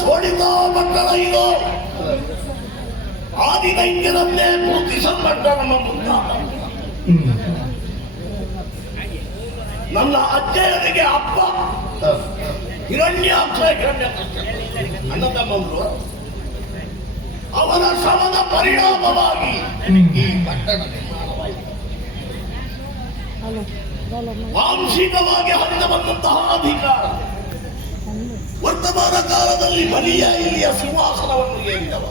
ಸೋಳಿತ ಮಕ್ಕಳ ಇದು ಆದಿದೈತ್ಯರನ್ನೇ ಗುರುತಿಸಲ್ಪಟ್ಟ ನಮ್ಮ ಮುಂತಾದ ನನ್ನ ಅಜ್ಜಯನಿಗೆ ಅಪ್ಪ ಹಿರಣ್ಯಾಕ್ಷ ಅಣ್ಣ ತಮ್ಮಂದ್ರು ಅವರ ಶ್ರಮದ ಪರಿಣಾಮವಾಗಿ ಈ ಪಟ್ಟಣ ನಿರ್ಮಾಣವಾಯಿತು. ವಾಂಶಿಕವಾಗಿ ಹರಿದು ಬಂದಂತಹ ಅಧಿಕಾರ ವರ್ತಮಾನ ಕಾಲದಲ್ಲಿ ಬಲಿಯ ಇಲ್ಲಿಯ ಸಿಂಹಾಸನವನ್ನು ಏರಿದವ.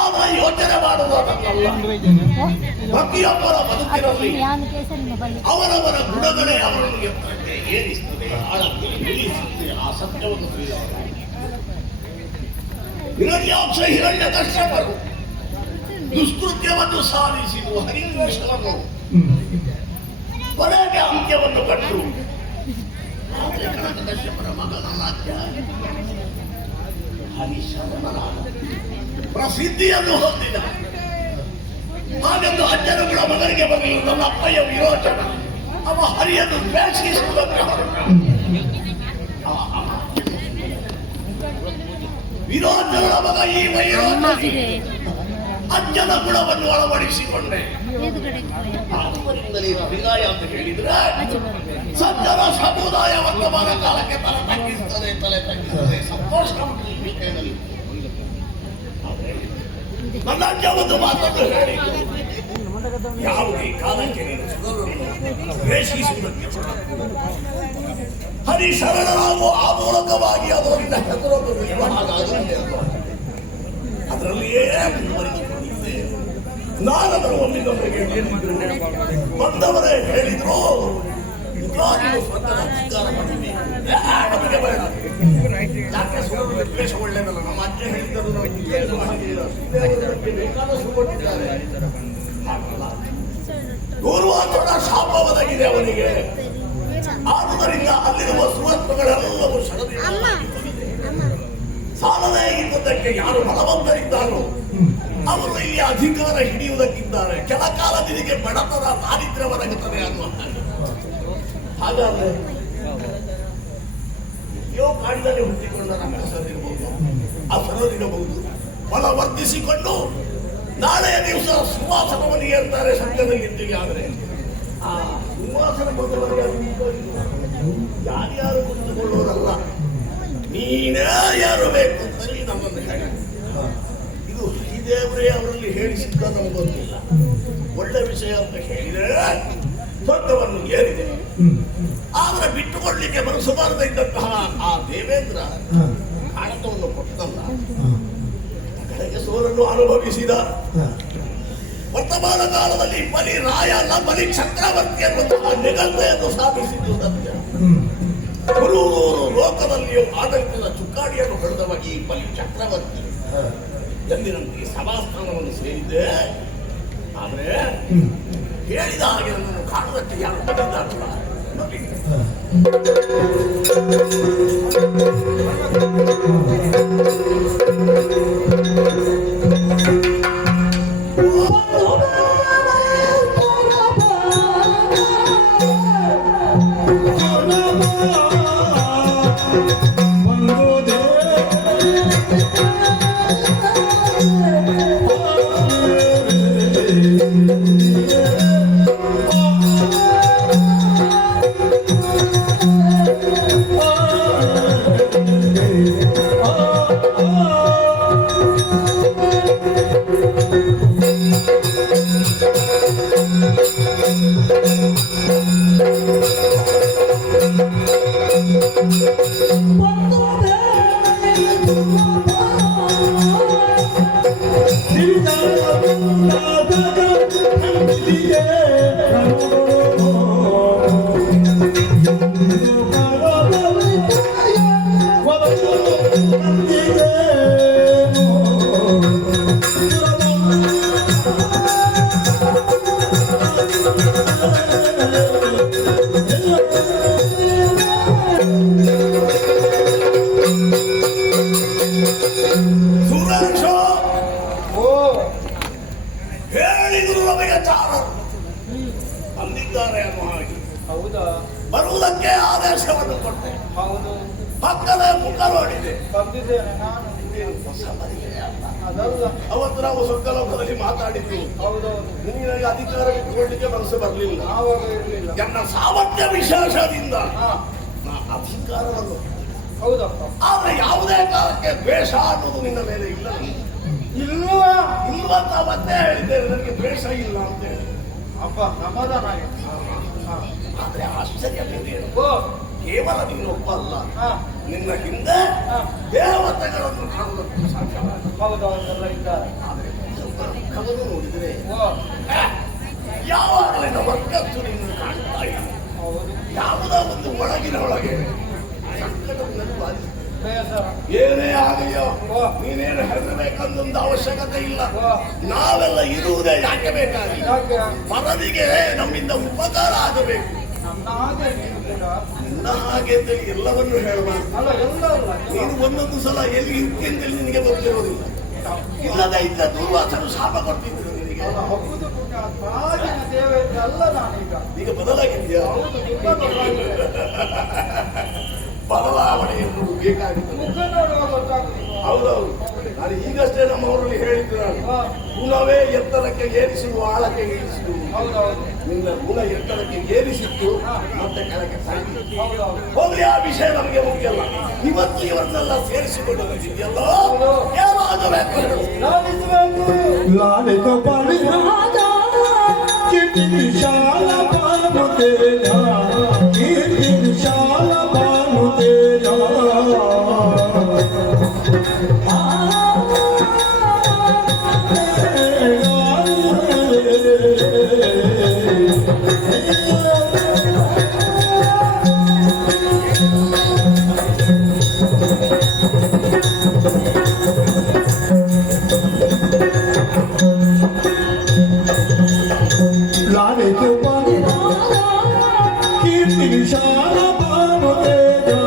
ಆಗ ಯೋಚನೆ ಮಾಡುವುದನ್ನಲ್ಲ, ಪ್ರತಿಯೊಬ್ಬರ ಬದುಕಿನಲ್ಲಿ ಅವರವರ ಗುಣಗಳೇ ಅವರನ್ನು ಎತ್ತರಕ್ಕೆ ಏರಿಸುತ್ತದೆ, ಆಳಕ್ಕೆ ಇಳಿಸುತ್ತದೆ. ಆ ಸತ್ಯವನ್ನು ತಿಳಿದವರು ಹಿರಣ್ಯಾಕ್ಷ ಹಿರಣ್ಯ ಕಶ್ಯಪರು ದುಷ್ಕೃತ್ಯವನ್ನು ಸಾಧಿಸಿದ್ದು, ಹರಿದ್ವೇಷವನ್ನು ಕೊನೆಗೆ ಅಂತ್ಯವನ್ನು ಕಂಡರು. ಆದರೆ ಕನಕ ಕಶ್ಯಪರ ಮಗನಾದ್ಯ ಹರಿಶರಣನ ಪ್ರಸಿದ್ಧಿಯನ್ನು ಹೊಂದಿದ. ಹಾಗೆಂದು ಅಜ್ಜನ ಕೂಡ ಮಗನಿಗೆ ಬರಲಿಲ್ಲ. ನನ್ನ ಅಪ್ಪಯ್ಯ ವಿರೋಚನ ಅವ ಹರಿಯನ್ನು ದ್ವೇಷಿಸುವುದಕ್ಕೆ ವಿರೋಚನ ಮಗ ಈ ವೈರೋಚನ ಅಜ್ಜನ ಗುಣವನ್ನು ಅಳವಡಿಸಿಕೊಂಡೆ. ಆದ್ದರಿಂದಲೇ ಅಭಿಗಾಯ ಅಂತ ಹೇಳಿದ್ರೆ ಸಜ್ಜನ ಸಮುದಾಯ ವರ್ತಮಾನ ಕಾಲಕ್ಕೆ ತಲೆ ತಗ್ಗಿಸುತ್ತದೆ ಸಂತೋಷ ವಿಷಯದಲ್ಲಿ. ನನ್ನ ಅಜ್ಜ ಒಂದು ಮಾತನ್ನು ಹೇಳಿ, ಯಾವುದೇ ಕಾಲಕ್ಕೆ ದ್ವೇಷಿಸುವುದಕ್ಕೆ ಹರಿಶರಣರಾಗುವ ಆ ಮೂಲಕವಾಗಿ ಅದರಿಂದ ಅದರಲ್ಲಿಯೇ ಮುಂದುವರಿಸಿಕೊಂಡಿದ್ದೆ. ನಾನವರು ಒಮ್ಮಿನೊಬ್ಬರಿಗೆ ಹೇಳಿದ್ರು, ಬಂದವರೇ ಹೇಳಿದ್ರು, ಅಧಿಕಾರ ನಮಗೆ ಬೇಡ. ಯಾಕೆ ಸುಮ್ಮನೆ ದ್ವೇಷ ಒಳ್ಳೆಯದಲ್ಲ. ನಮ್ಮ ಅಜ್ಜ ಹೇಳಿದರು ಬೇಕಾದ ಸುಕೊಂಡಿದ್ದಾರೆ. ದೂರ್ವಾಸನ ಶಾಪ ಒದಗಿದೆ ಅವನಿಗೆ. ಆದುದರಿಂದ ಅಲ್ಲಿರುವ ಸುವಸ್ತುಗಳೆಲ್ಲವೂ ಸಾಲದೇ ಇದ್ದುದಕ್ಕೆ ಯಾರು ಬಲವಂತರಿದ್ದಾರೋ ಅವರು ಇಲ್ಲಿ ಅಧಿಕಾರ ಹಿಡಿಯುವುದಕ್ಕಿದ್ದಾರೆ. ಕೆಲ ಕಾಲದಿಗೆ ಬಡತನ ದಾರಿದ್ರ್ಯ ಒದಗುತ್ತದೆ ಅನ್ನುವ ಹಾಗಾದ್ರೆ ಕಾಡಿನಲ್ಲಿ ಹುಟ್ಟಿಕೊಂಡ ರಾಕ್ಷಸರಿರಬಹುದು, ಅಸುರರಿರಬಹುದು, ಬಲ ವರ್ಧಿಸಿಕೊಂಡು ನಾಳೆಯ ದಿವಸ ಸಿಂಹಾಸನವನ್ನು ಏರ್ತಾರೆ ಸಂಘದಲ್ಲಿದ್ದೀವಿ. ಆದರೆ ಆ ಸಿಂಹಾಸನ ಬಂದವರಿಗೆ ಯಾರ್ಯಾರು ಕುಳಿತುಕೊಳ್ಳೋರಲ್ಲ, ನೀನೇ ಯಾರು ಬೇಕು ಅಂತೇಳಿ ನಮ್ಮನ್ನು ಹೇಳಿ. ಇದು ಶ್ರೀದೇವರೇ ಅವರಲ್ಲಿ ಹೇಳಿಸಿದ್ದ ನಮ್ಗೆ ಗೊತ್ತಿಲ್ಲ. ಒಳ್ಳೆ ವಿಷಯ ಅಂತ ಹೇಳಿದರೆ ಸ್ವರ್ಗವನ್ನು ಏರಿದೆ. ಆದರೆ ಬಿಟ್ಟುಕೊಳ್ಳಲಿಕ್ಕೆ ಮನಸ್ಸು ಬಾರದಿದ್ದಂತಹ ಆ ದೇವೇಂದ್ರ ಆನಂದವನ್ನು ಕೊಟ್ಟಲ್ಲ, ಕಡೆಗೆ ಸೋಲನ್ನು ಅನುಭವಿಸಿದ. ವರ್ತಮಾನ ಕಾಲದಲ್ಲಿ ಬಲಿ ರಾಯ ಅಲ್ಲ, ಬಲಿ ಚಕ್ರವರ್ತಿ ಎನ್ನುವಂತಹ ನಿಗಲ್ಮೆಯನ್ನು ಸ್ಥಾಪಿಸಿದ್ದು ಸತ್ಯ. ಗುರೂರು ಲೋಕದಲ್ಲಿಯೂ ಆಡಳಿತದ ಚುಕ್ಕಾಣಿಯನ್ನು ಹೊಡೆದವ ಈ ಬಲಿ ಚಕ್ರವರ್ತಿ ಎಂದಿನಂತೆ ಸಭಾಸ್ಥಾನವನ್ನು ಸೇರಿದ್ದೆ. ಆದರೆ ಹೇಳಿದ ಹಾಗೆ ನನ್ನನ್ನು ಕಾಣುವುದಕ್ಕೆ ಯಾರು ಬಂದಿದ್ದಾರಲ್ಲ, ಮಕ್ಕಳೇ ಮುಖ ನೋಡಿದೆ. ಬಂದಿದ್ದೇನೆ ನಾನು. ಹೊಸ ಮದುವೆ ಅಲ್ಲ. ಅದಲ್ಲ. ಅವತ್ತು ನಾವು ಸ್ವರ್ಗಲೋಕದಲ್ಲಿ ಮಾತಾಡಿದ್ದು. ಹೌದೌದು. ನಿನಗೆ ನನಗೆ ಅಧಿಕಾರ ಬಿಟ್ಟುಕೊಳ್ಳಿಕ್ಕೆ ಮನಸ್ಸು ಬರಲಿಲ್ಲ. ಆವಾಗ ಇರಲಿಲ್ಲ. ನನ್ನ ಸಾಮರ್ಥ್ಯ ವಿಶೇಷದಿಂದ ನಾ ಅಧಿಕಾರವನ್ನು. ಹೌದಪ್ಪ. ಆದ್ರೆ ಯಾವುದೇ ಕಾಲಕ್ಕೆ ದ್ವೇಷ ಅನ್ನೋದು ನಿನ್ನ ಮೇಲೆ ಇಲ್ಲ. ಇಲ್ವಾ? ಇಲ್ವಂತ ಮತ್ತೆ ಹೇಳಿದ್ದೇನೆ, ನನಗೆ ದ್ವೇಷ ಇಲ್ಲ ಅಂತ ಹೇಳಿ. ಅಪ್ಪ ಸಮಾಧಾನ ಆಗಿದೆ. ಆದ್ರೆ ಆಶ್ಚರ್ಯವೇನೇನು, ಓ ಕೇವಲ ನೀನೊಬ್ಬ ಅಲ್ಲ, ನಿನ್ನ ಹಿಂದೆ ದೇವತೆಗಳನ್ನು ಕಾಣುವುದಕ್ಕೂ ಸಾಧ್ಯವಾಗಿದೆ. ಹೌದೌದೆಲ್ಲ ಇದ್ದಾರೆ. ಆದ್ರೆ ಮುಖವನ್ನು ನೋಡಿದರೆ ಓ ಯಾವಾಗಲಿನ ವರ್ಗತ್ತು ನಿನ್ನ ಕಾಣ್ತಾ ಇಲ್ಲ. ಹೌದು. ಯಾವುದೋ ಒಂದು ಒಳಗೆ ಸಂಕಟವನ್ನು ಬಾಧಿಸಿದೆ. ಬೇಸರ. ಏನೇ ಆಗಲಿಯೋ ನೀನೇನು ಹೆದರಬೇಕನ್ನೊಂದು ಅವಶ್ಯಕತೆ ಇಲ್ಲ. ನಾವೆಲ್ಲ ಇರುವುದೇ ಯಾಕೆ ಬೇಕಾಗಿ, ಯಾಕೆ? ಪರದಿಗೆ ನಮ್ಮಿಂದ ಉಪಕಾರ ಆಗಬೇಕು. ನನ್ನ ಹಾಗೆ ನೀನು ಕೂಡ. ನಿನ್ನ ಹಾಗೆ ಅಂತೇಳಿ ಎಲ್ಲವನ್ನೂ ಹೇಳಬಾರ್ದು. ಅಲ್ಲ ಎಲ್ಲ ಅಲ್ಲ. ನೀನು ಒಂದೊಂದು ಸಲ ಎಲ್ಲಿ ಇರ್ತಿ ಅಂತೇಳಿ ನಿನಗೆ ಗೊತ್ತಿರೋದಿಲ್ಲ. ಇಲ್ಲದ ಇದ್ದ ದುರ್ವಾಸನು ಶಾಪ ಕೊಡ್ತಿದ್ರು ನಿನಗೆ. ಅಲ್ಲ ಹೌದು ಪುಣ್ಯ. ಪ್ರಾಚೀನ ದೇವತೆ ಅಲ್ಲ ನಾನೀಗ. ಈಗ ಬದಲಾಗಿದ್ಯಾ? ಹೌದು ನಿಮ್ಮ ಬದಲಾಗಿದೆ. ಬದಲಾವಣೆ ಎನ್ನುವುದು ಬೇಕಾಗುತ್ತದೆ. ಮುಖ ನೋಡುವ ಗೊತ್ತಾಗುದಿಲ್ಲ. ಹೌದೌದು. ನಾನು ಈಗಷ್ಟೇ ನಮ್ಮವರಲ್ಲಿ ಹೇಳಿದ್ದು, ನಾನು ಗುಣವೇ ಎತ್ತರಕ್ಕೆ ಏರಿಸುವ ಆಳಕ್ಕೆ ಇಳಿಸುವುದು. ಹೌದೌದು. ನಿನ್ನ ಗುಣ ಎತ್ತರಕ್ಕೆ ಏರಿಸಿತ್ತು ಮತ್ತೆ ಕೆಳಗೆ ಸಾಗಿ. ಹೌದೌದು. ಹೋಗ್ಲಿ, ಆ ವಿಷಯ ನಮಗೆ ಮುಖ್ಯಲ್ಲ. ಇವತ್ತು ಇವರನ್ನೆಲ್ಲ ಸೇರಿಸಿಕೊಂಡು ಬಂದಿದ್ಯಲ್ಲೋ, ಏನಾಗಬೇಕು ಹೇಳು? लालित परिराजा कीर्ति विशाल भानु तेरा, कीर्ति विशाल भानु तेरा। कीर्ति विशाल भानु तेरा,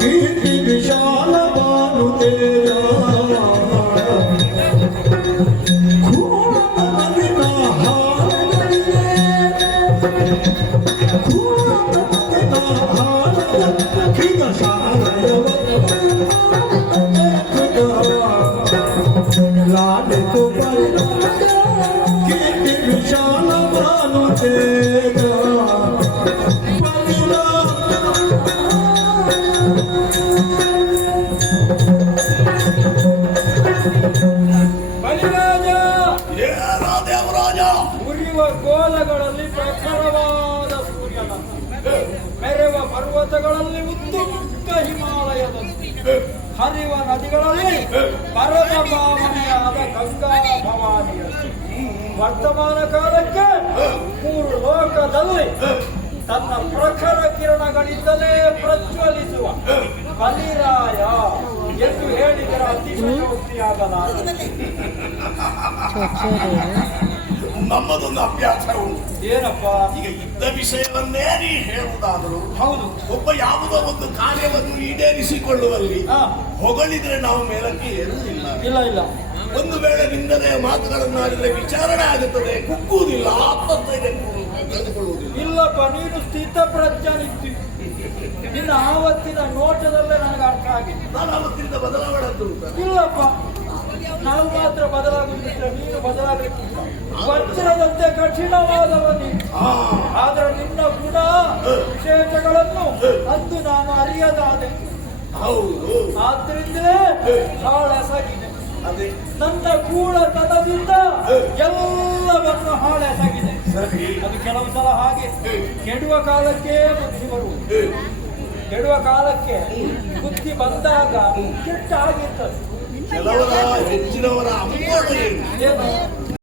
कीर्ति विशाल भानु तेरा। लाल को कीर्ति विशाल भानु तेरा। ಉರಿಯುವ ಗೋಲಗಳಲ್ಲಿ ಪ್ರಖರವಾದ ಸೂರ್ಯನಂತೆ, ಮೆರೆವ ಪರ್ವತಗಳಲ್ಲಿ ಉತ್ತುಂಗ ಹಿಮಾಲಯದಂತೆ, ಹರಿವ ನದಿಗಳಲ್ಲಿ ಪರಮ ಭಾವನೆಯಾದ ಗಂಗಾ ಭವಾನಿಯಂತೆ, ವರ್ತಮಾನ ಕಾಲಕ್ಕೆ ಮೂರು ಲೋಕದಲ್ಲಿ ತನ್ನ ಪ್ರಖರ ಕಿರಣಗಳಿಂದಲೇ ಪ್ರಜ್ವಲಿಸುವ ಬಲಿರಾಯ ಎಂದು ಹೇಳಿದರೆ ಅತಿಶಯೋಕ್ತಿಯಾಗಲಾರದು. ನಮ್ಮದೊಂದು ಅಭ್ಯಾಸ ಉಂಟು. ಏನಪ್ಪ? ಈಗ ಇದ್ದ ವಿಷಯವನ್ನೇ ನೀ ಹೇಳುವುದಾದರೂ, ಹೌದು, ಒಬ್ಬ ಯಾವುದೋ ಒಂದು ಕಾರ್ಯವನ್ನು ಈಡೇರಿಸಿಕೊಳ್ಳುವಲ್ಲಿ ಹೊಗಳಿದ್ರೆ ನಾವು ಮೇಲಕ್ಕೆ ಏರುವುದಿಲ್ಲ. ಇಲ್ಲ ಇಲ್ಲ. ಒಂದು ವೇಳೆ ನಿಂದನೆಯ ಮಾತುಗಳನ್ನಾಡಿದ್ರೆ ವಿಚಾರಣೆ ಆಗುತ್ತದೆ, ಕುಕ್ಕುವುದಿಲ್ಲ, ಆತ್ಮಹತ್ಯೆ ಕಳೆದುಕೊಳ್ಳುವುದಿಲ್ಲ. ಇಲ್ಲಪ್ಪ, ನೀನು ಸ್ಥಿತ ಪ್ರಜ್ಞನಿದ್ದಿ. ನಿನ್ನ ಆವತ್ತಿನ ನೋಟದಲ್ಲೇ ನನಗೆ ಅರ್ಥ ಆಗಿದೆ. ನಾನು ಆವತ್ತಿನಿಂದ ಬದಲಾವಣೆ ಅಂತ ಉಂಟು. ಇಲ್ಲಪ್ಪ, ನಾವು ಮಾತ್ರ ಬದಲಾಗುತ್ತಿದ್ರೆ ನೀನು ಬದಲಾಗಲಿಕ್ಕಿಲ್ಲ. ವಜ್ರದಂತೆ ಕಠಿಣವಾದವ ನೀನು. ಆದ್ರೆ ನಿನ್ನ ಗುಣ ವಿಶೇಷಗಳನ್ನು ಅಂದು ನಾನು ಅರಿಯದಾದೆ. ಹೌದು, ಆದ್ರಿಂದಲೇ ಹಾಳೆಸಗಿದೆ. ಅದೇ ನನ್ನ ಗೂಢತನದಿಂದ ಎಲ್ಲವನ್ನು ಹಾಳೆಸಗಿದೆ. ಅದು ಕೆಲವು ಸಲ ಹಾಗೆ ಕೆಡುವ ಕಾಲಕ್ಕೆ ಬುದ್ಧಿ ಬರುವುದು. ಕೆಡುವ ಕಾಲಕ್ಕೆ ಬುದ್ಧಿ ಬಂದಾಗ ಕೆಟ್ಟ ಆಗಿರ್ತದೆ. ಕೆಲವರ ಹೆಚ್ಚಿನವರ ಅಂಬೋಣ ಏನು?